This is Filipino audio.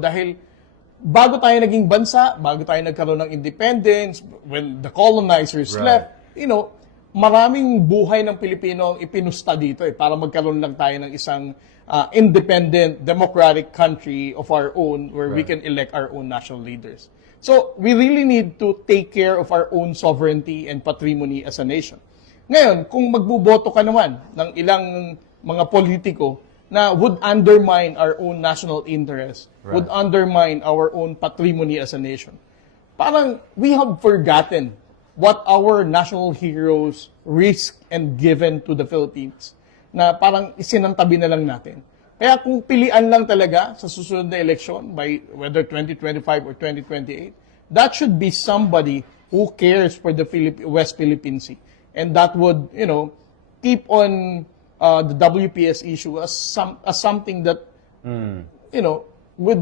dahil bago tayo naging bansa, bago tayo nagkaroon ng independence, when the colonizers left, maraming buhay ng Pilipino ang ipinusta dito para magkaroon lang tayo ng isang independent, democratic country of our own where we can elect our own national leaders. So, we really need to take care of our own sovereignty and patrimony as a nation. Ngayon, kung magbuboto ka naman ng ilang mga politiko na would undermine our own national interest, would undermine our own patrimony as a nation, parang we have forgotten what our national heroes risked and given to the Philippines, na parang isinantabi na lang natin. Kaya kung pilian lang talaga sa susunod na eleksyon, by whether 2025 or 2028, that should be somebody who cares for the West Philippine Sea. And that would, keep on the WPS issue as something that, would